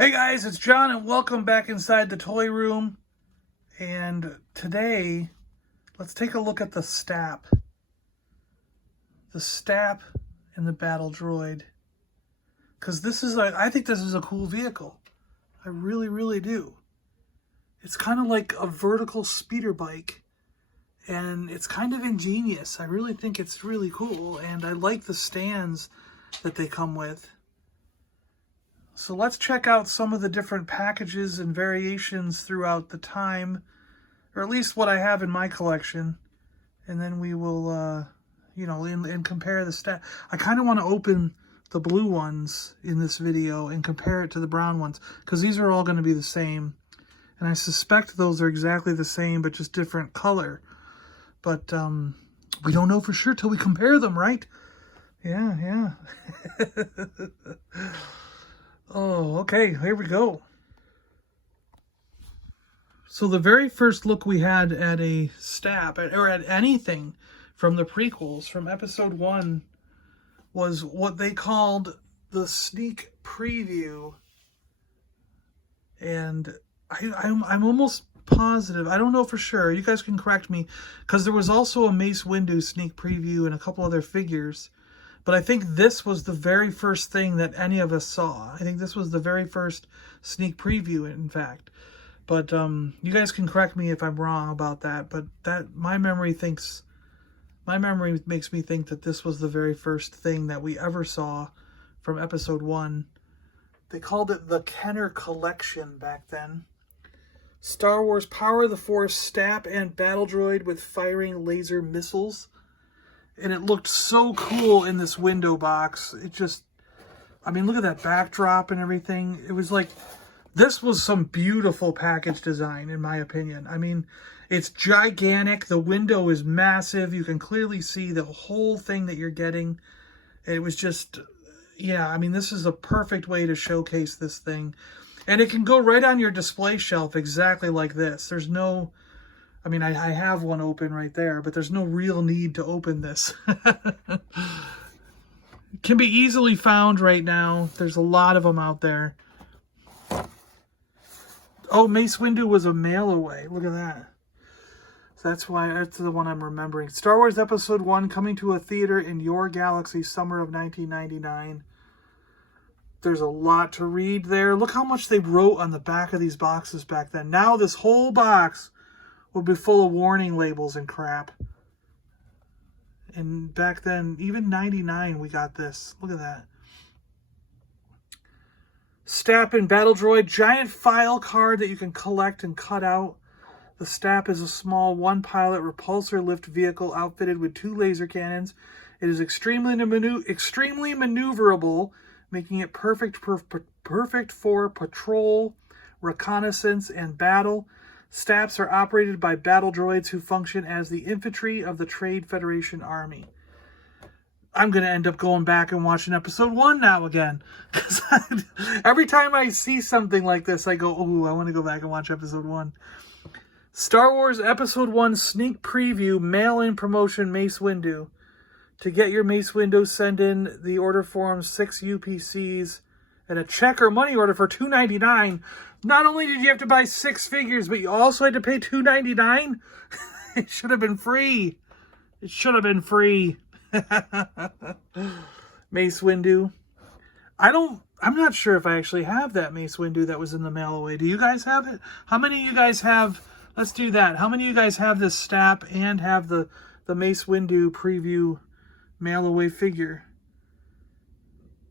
Hey guys, it's John and welcome back inside the toy room. And today, let's take a look at the STAP. The STAP and the Battle Droid. Because I think this is a cool vehicle. I really do. It's kind of like a vertical speeder bike. And it's kind of ingenious. I really think it's really cool. And I like the stands that they come with. So let's check out some of the different packages and variations throughout the time, or at least what I have in my collection. And then we will, and compare the stat. I kind of want to open the blue ones in this video and compare it to the brown ones, because these are all going to be the same. And I suspect those are exactly the same, but just different color. But we don't know for sure till we compare them, right? Yeah. Oh, okay, here we go. So the very first look we had at a STAP, or at anything from the prequels, from episode 1, was what they called the sneak preview. And I'm almost positive, I don't know for sure, you guys can correct me, because there was also a Mace Windu sneak preview and a couple other figures. But I think this was the very first thing that any of us saw. I think this was the very first sneak preview, in fact. But you guys can correct me if I'm wrong about that. But my memory makes me think that this was the very first thing that we ever saw from episode 1. They called it the Kenner Collection back then. Star Wars Power of the Force STAP and Battle Droid with firing laser missiles. And it looked so cool in this window box. It just, I mean, look at that backdrop and everything. It was like, this was some beautiful package design, in my opinion. I mean, it's gigantic. The window is massive. You can clearly see the whole thing that you're getting. It was just, yeah, I mean, this is a perfect way to showcase this thing. And it can go right on your display shelf exactly like this. There's no... I mean, I have one open right there, but there's no real need to open this. It can be easily found right now. There's a lot of them out there. Oh, Mace Windu was a mail away. Look at that. So that's the one I'm remembering. Star Wars Episode 1 coming to a theater in your galaxy, summer of 1999. There's a lot to read there. Look how much they wrote on the back of these boxes back then. Now this whole box would be full of warning labels and crap. And back then, even 99, we got this. Look at that. STAP and Battle Droid, giant file card that you can collect and cut out. The STAP is a small one-pilot repulsor lift vehicle outfitted with 2 laser cannons. It is extremely maneuverable, making it perfect for patrol, reconnaissance, and battle. STAPs are operated by battle droids who function as the infantry of the Trade Federation Army. I'm going to end up going back and watching episode 1 now again. Because every time I see something like this, I go, ooh, I want to go back and watch episode 1. Star Wars Episode 1 sneak preview, mail-in promotion, Mace Windu. To get your Mace Windu, send in the order form 6 UPCs and a check or money order for $2.99. Not only did you have to buy 6 figures, but you also had to pay $2.99. It should have been free. It should have been free. Mace Windu. I'm not sure if I actually have that Mace Windu that was in the mail away. Do you guys have it? How many of you guys have, let's do that. How many of you guys have this STAP and have the Mace Windu preview mail away figure?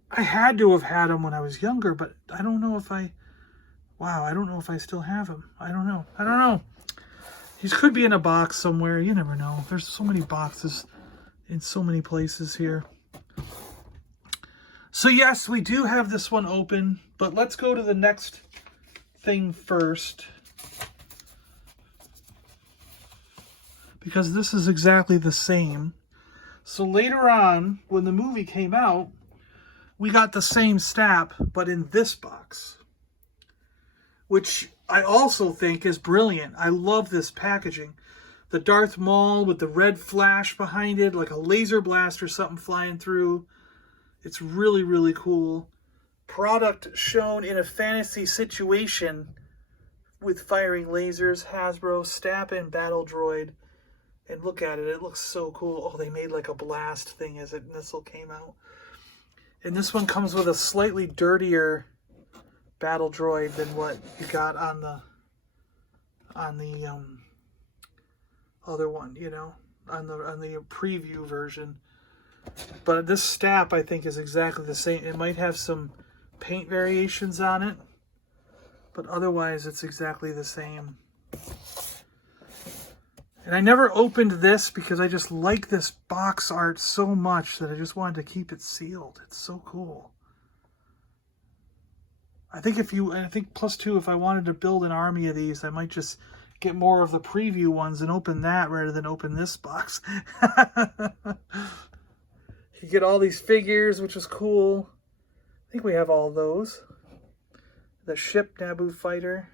I had to have had him when I was younger, but I don't know if I don't know if I still have him. I don't know. He could be in a box somewhere. You never know. There's so many boxes in so many places here. So yes, we do have this one open, but let's go to the next thing first. Because this is exactly the same. So later on, when the movie came out, we got the same STAP, but in this box, which I also think is brilliant. I love this packaging. The Darth Maul with the red flash behind it, like a laser blast or something flying through. It's really, really cool. product shown in a fantasy situation with firing lasers, Hasbro, STAP, and Battle Droid. And look at it. It looks so cool. Oh, they made like a blast thing as a missile came out. And this one comes with a slightly dirtier Battle Droid than what you got on the other one, you know, on the preview version. But this STAP, I think, is exactly the same. It might have some paint variations on it, but otherwise it's exactly the same. And I never opened this because I just like this box art so much that I just wanted to keep it sealed. It's so cool. I think plus two, if I wanted to build an army of these, I might just get more of the preview ones and open that rather than open this box. You get all these figures, which is cool. I think we have all those. The ship Naboo fighter.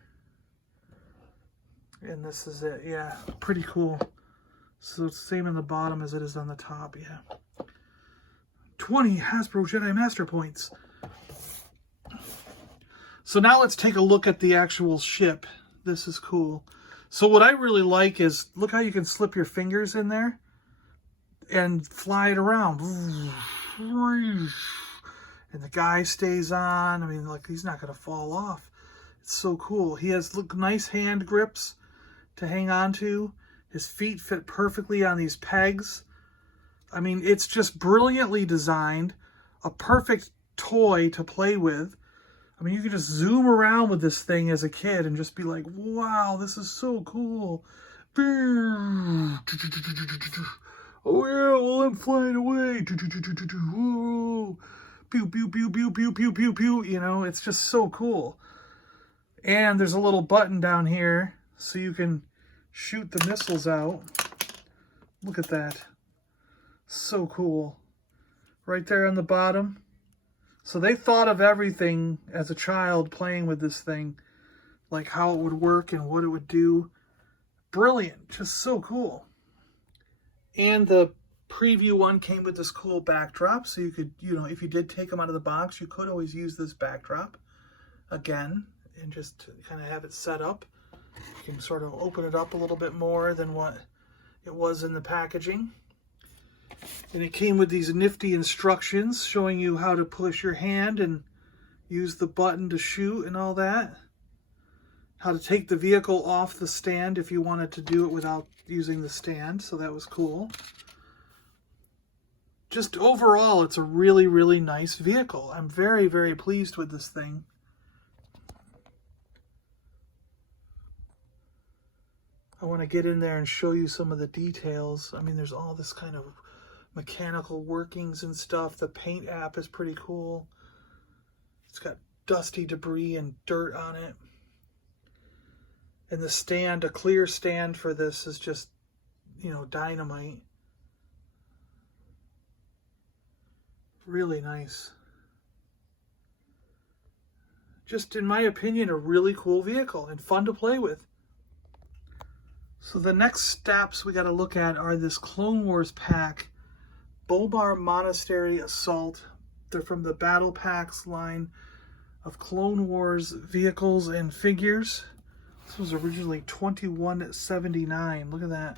And this is it. Yeah, pretty cool. So it's the same in the bottom as it is on the top. Yeah. 20 Hasbro Jedi Master Points. So now let's take a look at the actual ship. This is cool. So what I really like is, look how you can slip your fingers in there and fly it around. And the guy stays on. I mean, like, he's not going to fall off. It's so cool. He has nice hand grips to hang on to. His feet fit perfectly on these pegs. I mean, it's just brilliantly designed. A perfect toy to play with. I mean, you could just zoom around with this thing as a kid and just be like, wow, this is so cool. Oh, yeah, well, I'm flying away. Whoa. Pew, pew, pew, pew, pew, pew, pew, pew. You know, it's just so cool. And there's a little button down here so you can shoot the missiles out. Look at that. So cool. Right there on the bottom. So they thought of everything as a child playing with this thing, like how it would work and what it would do. Brilliant. Just so cool. And the preview one came with this cool backdrop. So you could, you know, if you did take them out of the box, you could always use this backdrop again and just kind of have it set up. You can sort of open it up a little bit more than what it was in the packaging. And it came with these nifty instructions showing you how to push your hand and use the button to shoot and all that. How to take the vehicle off the stand if you wanted to do it without using the stand. So that was cool. Just overall, it's a really, really nice vehicle. I'm very, very pleased with this thing. I want to get in there and show you some of the details. I mean, there's all this kind of mechanical workings and stuff. The paint app is pretty cool. It's got dusty debris and dirt on it. And the stand, a clear stand for this is just, you know, dynamite. Really nice. Just, in my opinion, a really cool vehicle and fun to play with. So the next steps we got to look at are this Clone Wars pack. Bomar Monastery Assault. They're from the Battle Packs line of Clone Wars vehicles and figures. This was originally $21.79. Look at that.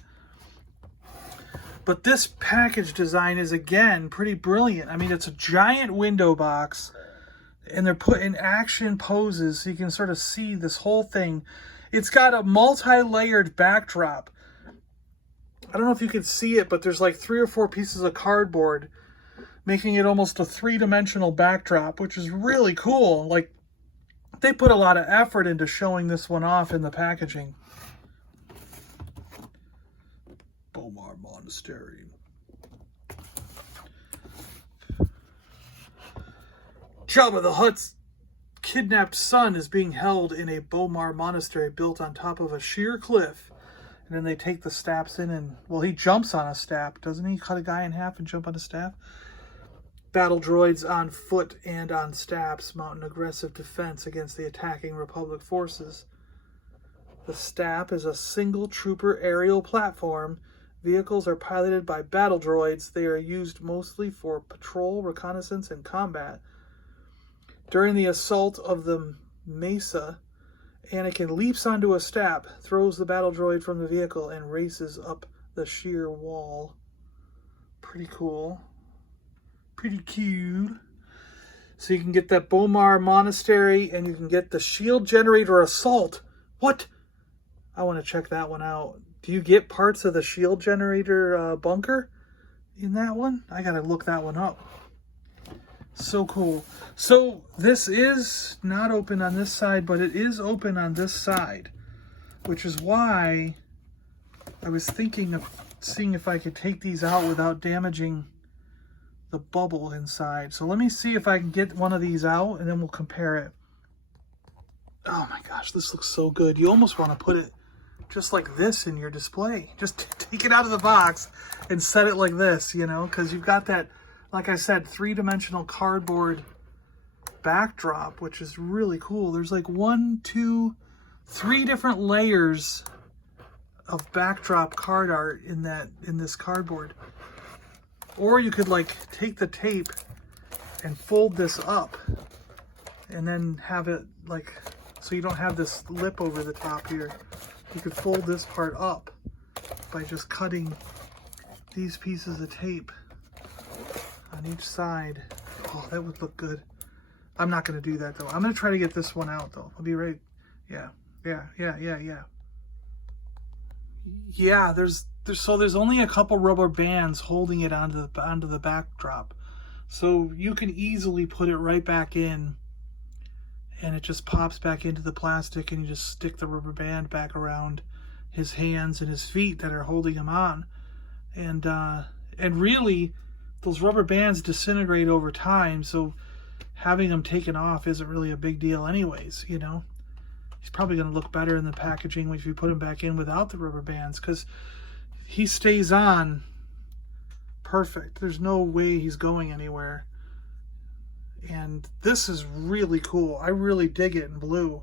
But this package design is, again, pretty brilliant. I mean, it's a giant window box, and they're put in action poses so you can sort of see this whole thing. It's got a multi-layered backdrop. I don't know if you can see it, but there's like 3 or 4 pieces of cardboard, making it almost a 3-dimensional backdrop, which is really cool. Like, they put a lot of effort into showing this one off in the packaging. Bomar Monastery. Jabba the Hutt's kidnapped son is being held in a Bomar Monastery built on top of a sheer cliff. And then they take the STAPs in and, well, he jumps on a STAP. Doesn't he cut a guy in half and jump on a STAP? Battle droids on foot and on STAPs mount an aggressive defense against the attacking Republic forces. The STAP is a single trooper aerial platform. Vehicles are piloted by battle droids. They are used mostly for patrol, reconnaissance, and combat. During the assault of the Mesa, Anakin leaps onto a STAP, throws the battle droid from the vehicle, and races up the sheer wall. Pretty cool. Pretty cute. So you can get that Bomar Monastery, and you can get the Shield Generator Assault. What? I want to check that one out. Do you get parts of the Shield Generator bunker in that one? I gotta look that one up. So cool. So this is not open on this side, but it is open on this side, which is why I was thinking of seeing if I could take these out without damaging the bubble inside. So let me see if I can get one of these out, and then we'll compare it. Oh my gosh, this looks so good. You almost want to put it just like this in your display. Just take it out of the box and set it like this, you know, because you've got that, like I said, three-dimensional cardboard backdrop, which is really cool. There's like 1, 2, 3 different layers of backdrop card art in this cardboard. Or you could like take the tape and fold this up and then have it like, so you don't have this lip over the top here. You could fold this part up by just cutting these pieces of tape on each side. Oh, that would look good. I'm not going to do that though. I'm going to try to get this one out though. I'll be ready. Yeah, there's only a couple rubber bands holding it onto the backdrop. So you can easily put it right back in, and it just pops back into the plastic, and you just stick the rubber band back around his hands and his feet that are holding him on. And really, those rubber bands disintegrate over time, so having them taken off isn't really a big deal anyways, you know. He's probably going to look better in the packaging if you put him back in without the rubber bands, because he stays on perfect. There's no way he's going anywhere. And this is really cool. I really dig it in blue.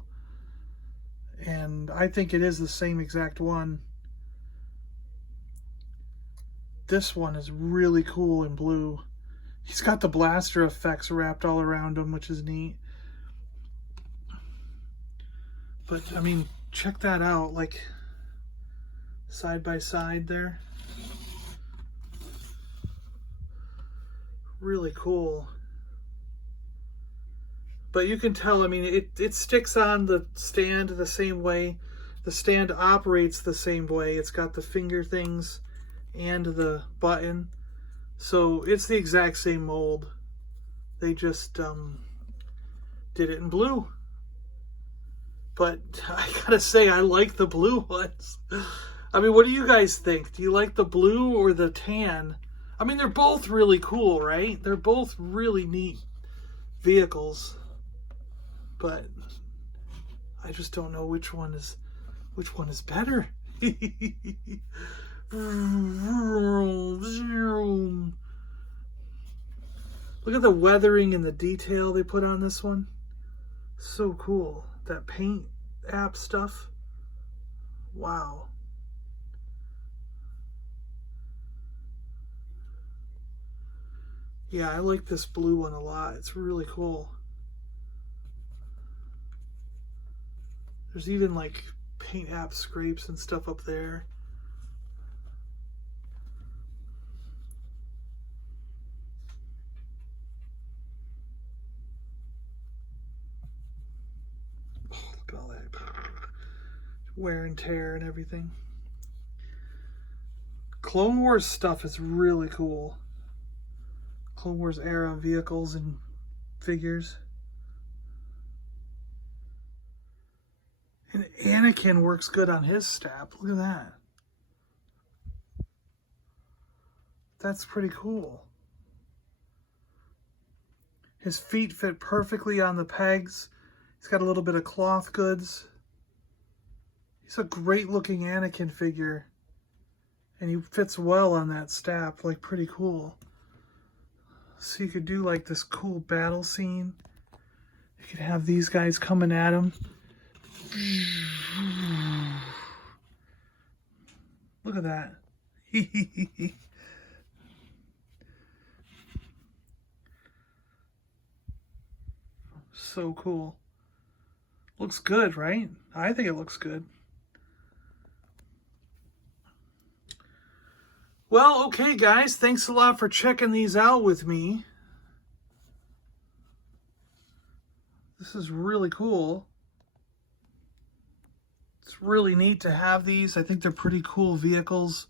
And I think it is the same exact one. This one is really cool in blue. He's got the blaster effects wrapped all around him, which is neat. But, I mean, check that out, like, side by side there. Really cool. But you can tell, I mean, it sticks on the stand the same way. The stand operates the same way. It's got the finger things and the button. So it's the exact same mold. They just did it in blue. But I gotta say, I like the blue ones. I mean, what do you guys think? Do you like the blue or the tan? I mean, they're both really cool, right? They're both really neat vehicles. But I just don't know which one is better. Look at the weathering and the detail they put on this one. So cool. That paint app stuff. Wow. Yeah, I like this blue one a lot. It's really cool. There's even like paint app scrapes and stuff up there. Oh, look at all that wear and tear and everything. Clone Wars stuff is really cool. Clone Wars era vehicles and figures. And Anakin works good on his STAP. Look at that. That's pretty cool. His feet fit perfectly on the pegs. He's got a little bit of cloth goods. He's a great looking Anakin figure. And he fits well on that STAP. Like, pretty cool. So you could do like this cool battle scene. You could have these guys coming at him. Look at that. So cool. Looks good, right? I think it looks good. Well, okay, guys. Thanks a lot for checking these out with me. This is really cool. It's really neat to have these. I think they're pretty cool vehicles.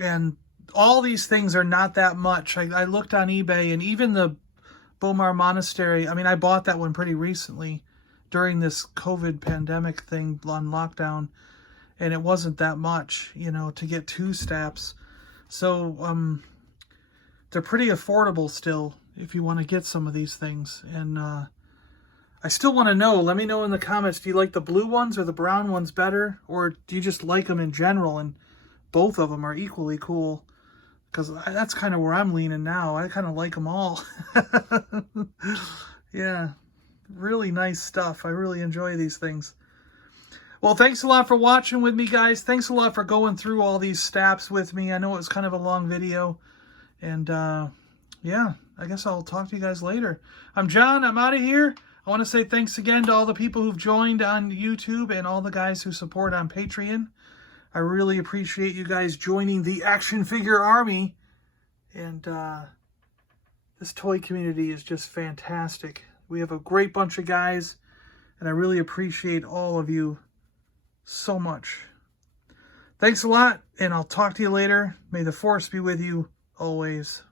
And all these things are not that much. I looked on eBay, and even the Bomar Monastery, I mean, I bought that one pretty recently during this COVID pandemic thing on lockdown, and it wasn't that much, you know, to get 2 STAPs. So they're pretty affordable still if you want to get some of these things. And I still want to know, let me know in the comments, do you like the blue ones or the brown ones better? Or do you just like them in general and both of them are equally cool? Because that's kind of where I'm leaning now. I kind of like them all. Yeah, really nice stuff. I really enjoy these things. Well, thanks a lot for watching with me, guys. Thanks a lot for going through all these STAPs with me. I know it was kind of a long video. And yeah, I guess I'll talk to you guys later. I'm John. I'm out of here. I want to say thanks again to all the people who've joined on YouTube and all the guys who support on Patreon. I really appreciate you guys joining the action figure army. And this toy community is just fantastic. We have a great bunch of guys, and I really appreciate all of you so much. Thanks a lot, and I'll talk to you later. May the force be with you always.